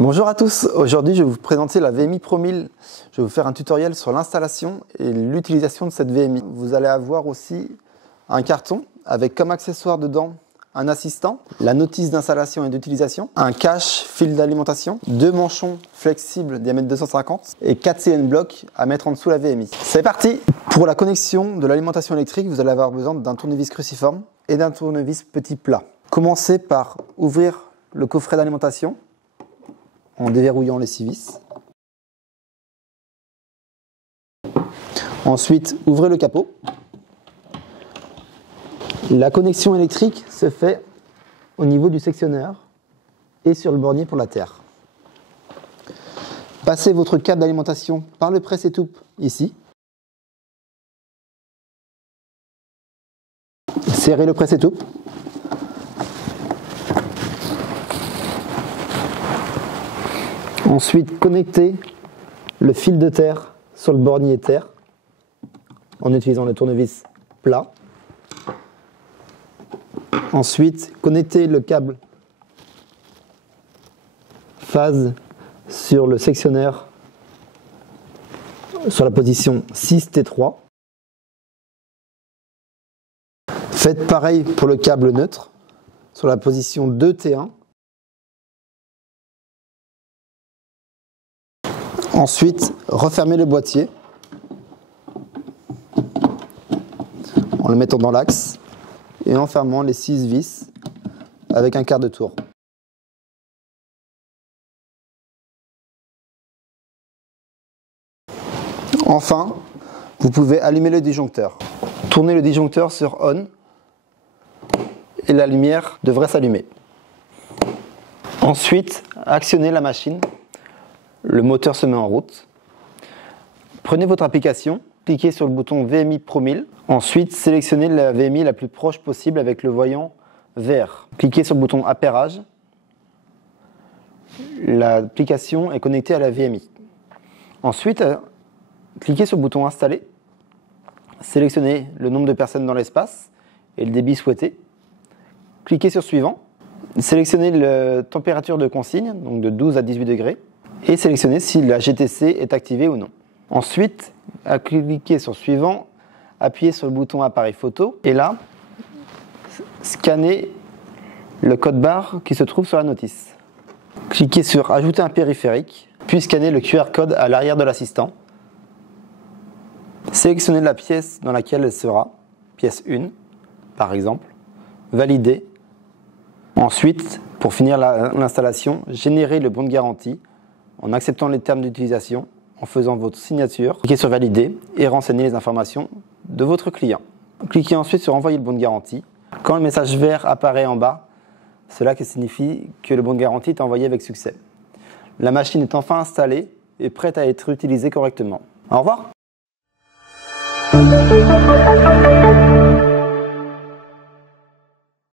Bonjour à tous, aujourd'hui je vais vous présenter la VMI Pro 1000. Je vais vous faire un tutoriel sur l'installation et l'utilisation de cette VMI. Vous allez avoir aussi un carton avec comme accessoire dedans un assistant, la notice d'installation et d'utilisation, un cache fil d'alimentation, 2 manchons flexibles diamètre 250 et 4 CN blocs à mettre en dessous la VMI. C'est parti! Pour la connexion de l'alimentation électrique, vous allez avoir besoin d'un tournevis cruciforme et d'un tournevis petit plat. Commencez par ouvrir le coffret d'alimentation en déverrouillant les 6 vis. Ensuite, ouvrez le capot. La connexion électrique se fait au niveau du sectionneur et sur le bornier pour la terre. Passez votre câble d'alimentation par le presse-étoupe ici. Serrez le presse-étoupe. Ensuite, connectez le fil de terre sur le bornier terre en utilisant le tournevis plat. Ensuite, connectez le câble phase sur le sectionneur sur la position 6T3. Faites pareil pour le câble neutre sur la position 2T1. Ensuite, refermez le boîtier en le mettant dans l'axe et en fermant les 6 vis avec un quart de tour. Enfin, vous pouvez allumer le disjoncteur. Tournez le disjoncteur sur On et la lumière devrait s'allumer. Ensuite, actionnez la machine. Le moteur se met en route. Prenez votre application, cliquez sur le bouton VMI Pro 1000. Ensuite, sélectionnez la VMI la plus proche possible avec le voyant vert. Cliquez sur le bouton Appairage. L'application est connectée à la VMI. Ensuite, cliquez sur le bouton Installer. Sélectionnez le nombre de personnes dans l'espace et le débit souhaité. Cliquez sur Suivant. Sélectionnez la température de consigne, donc de 12 à 18 degrés. Et sélectionnez si la GTC est activée ou non. Ensuite, cliquez sur Suivant, appuyez sur le bouton Appareil photo et là, scannez le code barre qui se trouve sur la notice. Cliquez sur Ajouter un périphérique, puis scannez le QR code à l'arrière de l'assistant. Sélectionnez la pièce dans laquelle elle sera, pièce 1 par exemple, validez. Ensuite, pour finir l'installation, générez le bon de garantie en acceptant les termes d'utilisation, en faisant votre signature, cliquez sur Valider et renseignez les informations de votre client. Cliquez ensuite sur Envoyer le bon de garantie. Quand le message vert apparaît en bas, cela signifie que le bon de garantie est envoyé avec succès. La machine est enfin installée et prête à être utilisée correctement. Au revoir.